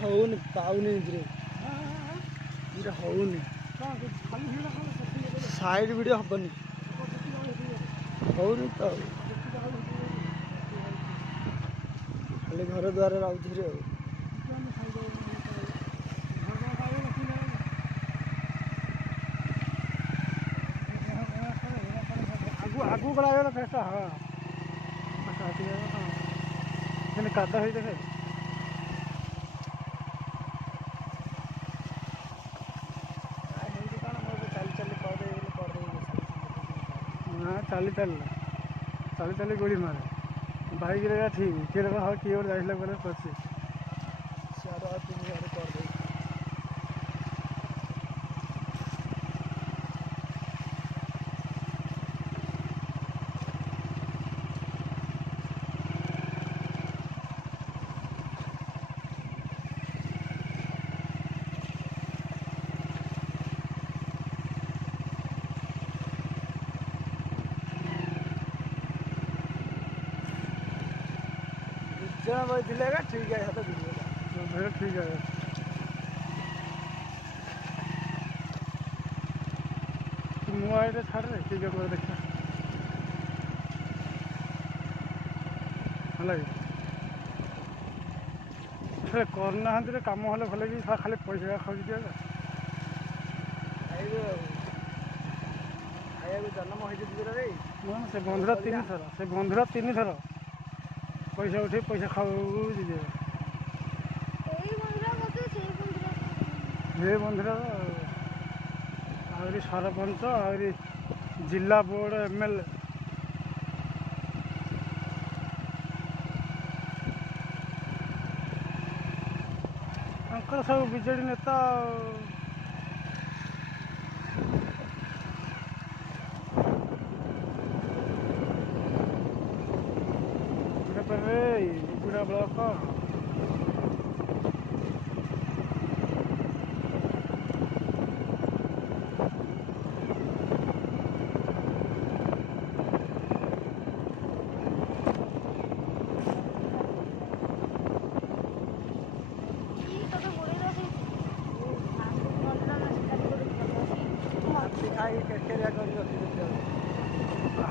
हौनी पाऊनी हौनी side video हबनी हौनी तो खाली घर द्वार आउथि आगू गला कैसा हाँ कादा हो देखे चली चली गोली मारे बाइक ठीक किए हाँ किए गोटे जाइला पचे सियाड़ 3000 कर दे भाई दिलेगा ठीक है तो दिलेगा ठीक है मोबाइल छाड़ रहे ठीक है पूरा देखा है करना कम हेल्ले भले कि खाली पैसा खाई दिया खाइबा जन्म हो से बंधुरा 3 थर से बंधुरा 3 थर पैसा उठे पैसा खाऊ ये बंधुरा आहरी सरपंच आहरी जिला बोर्ड एमएलए सब बीजेडी नेता पूरा ब्लॉक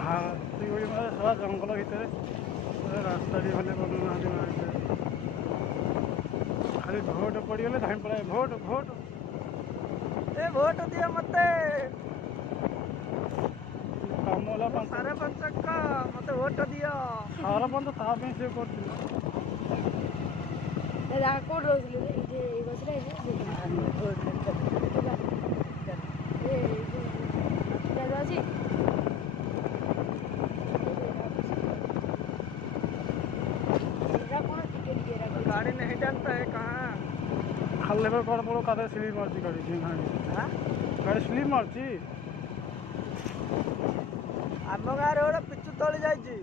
हाँ जंगल भितर रास्ता भले बना खाली भोट पड़गले धाई पड़े भोट भोट ए भोट दिया मत कमला सरपंच मत भोट दिया सरपंच तापी से कर गाड़ी नहीं जानता है कहाँ खाले में कौन पड़ो कदे स्लीप मारची गाड़ी गाड़ी स्लीप मारची आम गाँव गोटे पिचु तली जाइए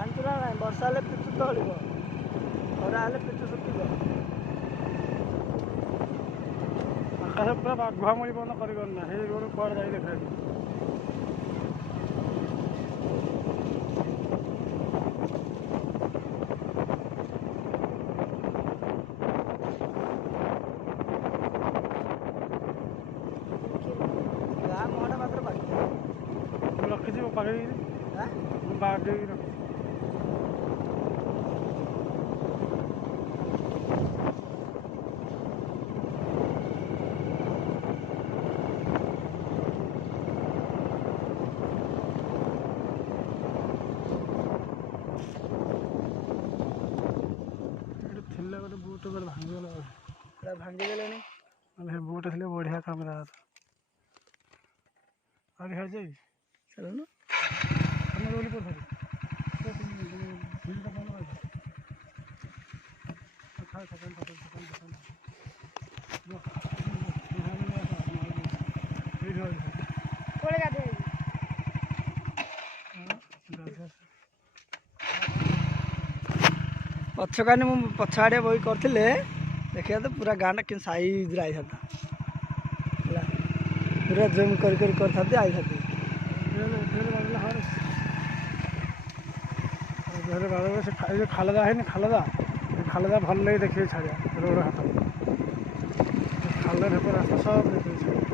आंचुना ना वर्षा हेल्ले पिचु तलिब खरा हेल्ले पिचु सुखिब आकाश पूरा बाघुआमूली बंद करना हे रोड कौन जाए देखा रखी बागे बागे रखी गोटे बुट भांगीगले बुट थे बढ़िया काम आगे हर जाए चलो बोली पड़े पछकानी मुझे पछाड़े बही करते देखिए तो पूरा गाँव कि साइज आई था पूरा जूम कर आई था बार से खालदा है खालदा खालदा भल लगे देखिए छाड़िया रोड हाथ खालदा ढेप रास्ता सब देखिए छाड़िया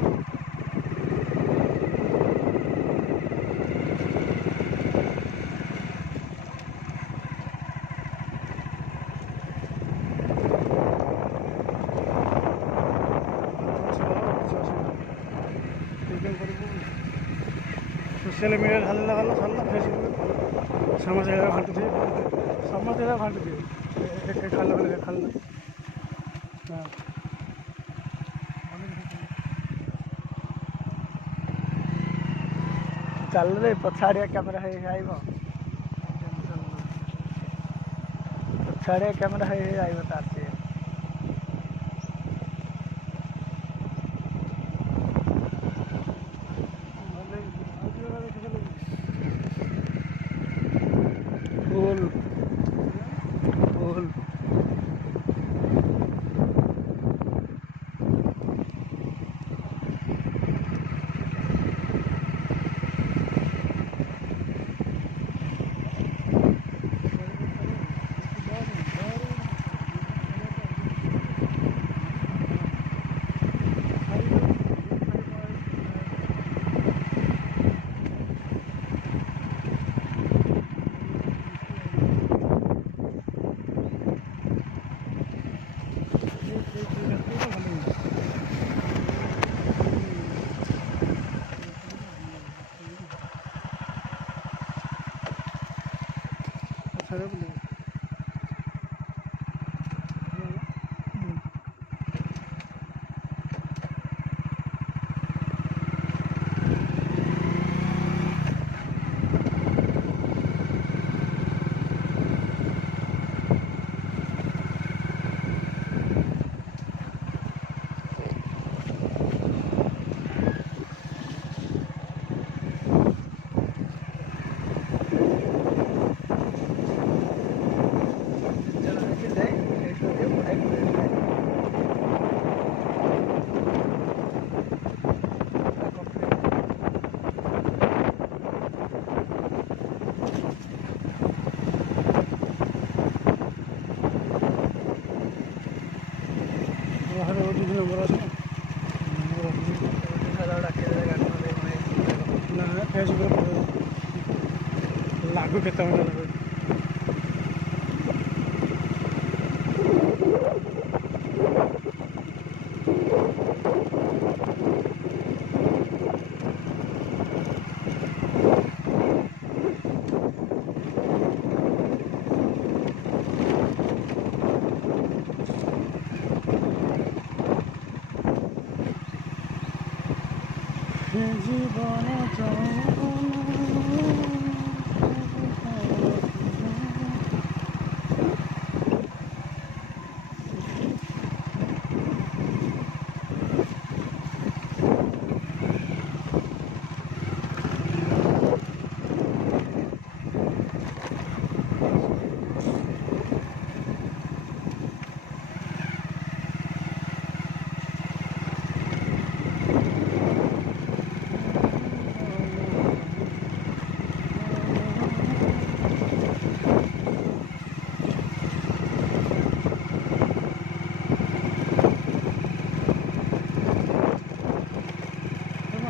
सोशल मीडिया ढालला गला छाड़ला फेसबुक समाज घाटुथी समाज घाटुथी खाला खाला हाँ चल रे पछाड़िया कैमरा है पछाड़िया कैमरा है आई बताते हैं फूल फूल लागू केता लागू জীবন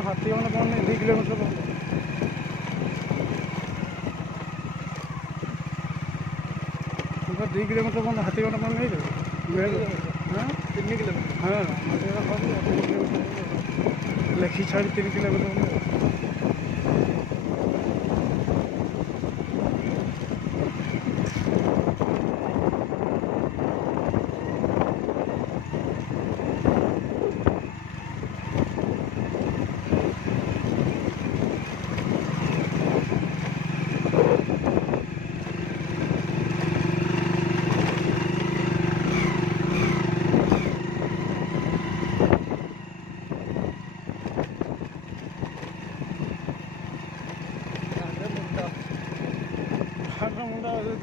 हाथी मैंने कौन 2 किलोमीटर बंद 2 किलोमीटर बंद हाथी मैंने बंद नहीं हाँ 3 किलोमीटर हाँ लखी छाड़ी 3 किलोमीटर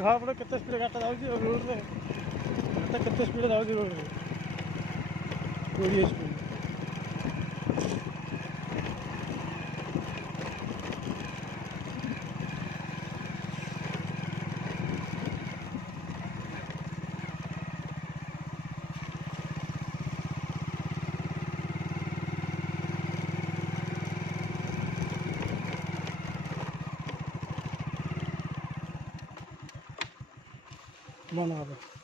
धरा पड़े के स्पीड गाड़ी जाऊँगी रोड में के स्पीड जाऊँगी रोड में 20 स्पीड ବନ୍ଦ କର